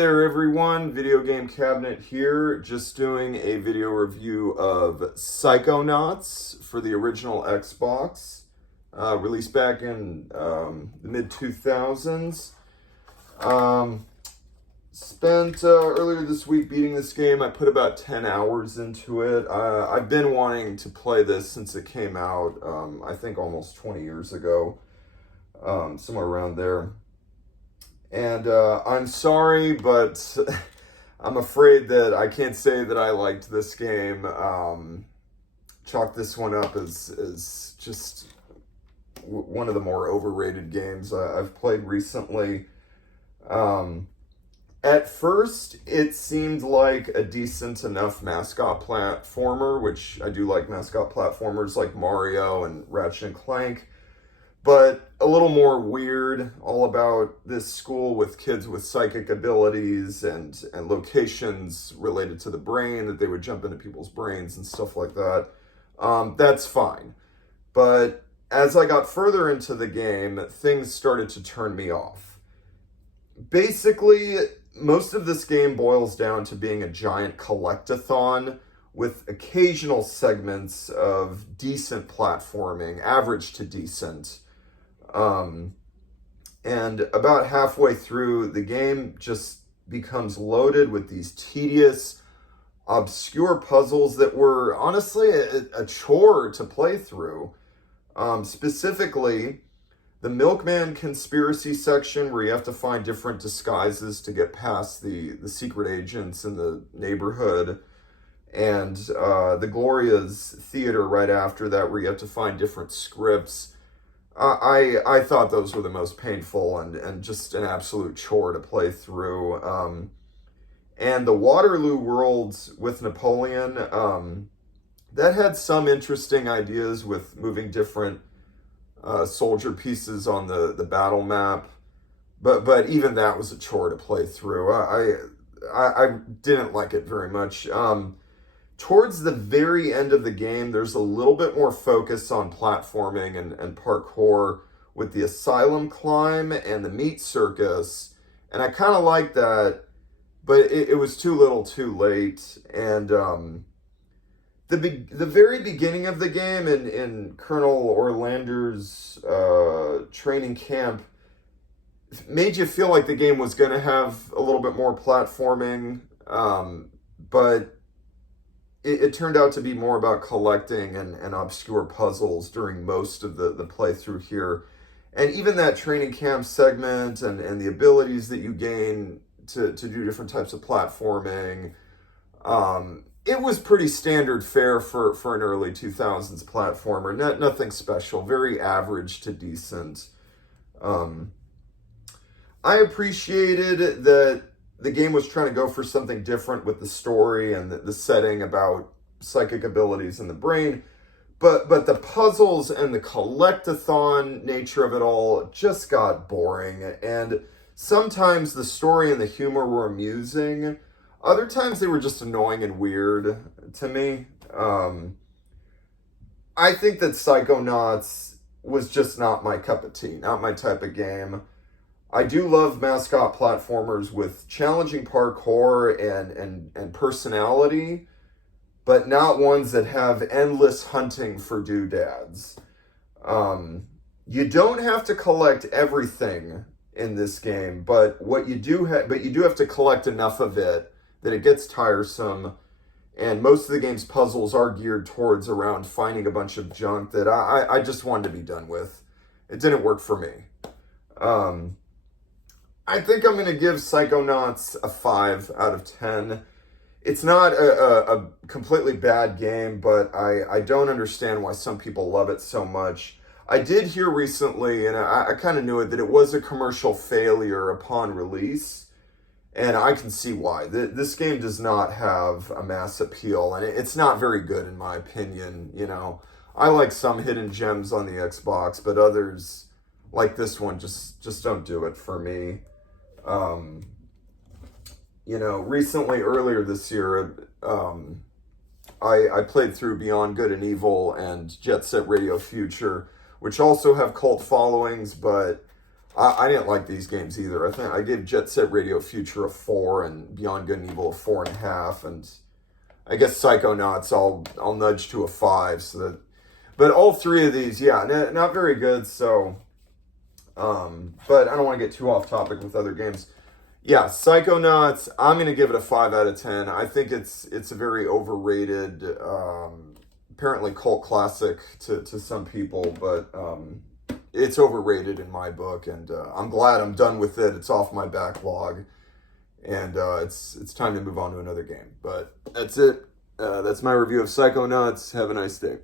There everyone, Video Game Cabinet here, just doing a video review of Psychonauts for the original Xbox, released back in the mid-2000s. Spent earlier this week beating this game. I put about 10 hours into it. I've been wanting to play this since it came out, I think almost 20 years ago, somewhere around there. And I'm sorry, but I'm afraid that I can't say that I liked this game. Chalk this one up as just one of the more overrated games I've played recently. At first, it seemed like a decent enough mascot platformer, which I do like mascot platformers like Mario and Ratchet and Clank. But a little more weird, all about this school with kids with psychic abilities and locations related to the brain, that they would jump into people's brains and stuff like that. That's fine. But as I got further into the game, things started to turn me off. Basically, most of this game boils down to being a giant collect-a-thon with occasional segments of decent platforming, average to decent. And about halfway through, the game just becomes loaded with these tedious, obscure puzzles that were honestly a chore to play through. Specifically, the Milkman conspiracy section, where you have to find different disguises to get past the secret agents in the neighborhood, and the Gloria's theater right after that, where you have to find different scripts. I thought those were the most painful and just an absolute chore to play through. And the Waterloo worlds with Napoleon, that had some interesting ideas with moving different soldier pieces on the battle map. But even that was a chore to play through. I didn't like it very much. Towards the very end of the game, there's a little bit more focus on platforming and parkour with the asylum climb and the meat circus. And I kind of like that, but it was too little too late. And the very beginning of the game in Colonel Orlander's training camp made you feel like the game was going to have a little bit more platforming, but it turned out to be more about collecting and obscure puzzles during most of the playthrough here. And even that training camp segment and the abilities that you gain to do different types of platforming, it was pretty standard fare for an early 2000s platformer. Nothing special, very average to decent. I appreciated that the game was trying to go for something different with the story and the setting about psychic abilities in the brain. But the puzzles and the collect-a-thon nature of it all just got boring. And sometimes the story and the humor were amusing. Other times they were just annoying and weird to me. I think that Psychonauts was just not my cup of tea, not my type of game. I do love mascot platformers with challenging parkour and personality, but not ones that have endless hunting for doodads. You don't have to collect everything in this game, but you do have to collect enough of it that it gets tiresome. And most of the game's puzzles are geared towards around finding a bunch of junk that I just wanted to be done with. It didn't work for me. I think I'm going to give Psychonauts a 5 out of 10. It's not a completely bad game, but I don't understand why some people love it so much. I did hear recently, and I kind of knew it, that it was a commercial failure upon release. And I can see why. This game does not have a mass appeal, and it's not very good in my opinion. You know, I like some hidden gems on the Xbox, but others, like this one, just don't do it for me. Recently, earlier this year, I played through Beyond Good and Evil and Jet Set Radio Future, which also have cult followings, but I didn't like these games either. I think I gave Jet Set Radio Future a 4 and Beyond Good and Evil a 4.5, and I guess Psychonauts I'll nudge to a 5. So that, but all three of these, yeah, not very good. So, but I don't want to get too off topic with other games. Yeah, Psychonauts, I'm gonna give it a 5 out of 10. I think it's a very overrated, apparently cult classic to some people, but it's overrated in my book, and I'm glad I'm done with it. It's off my backlog, and it's time to move on to another game. But that's it. That's my review of Psychonauts. Have a nice day.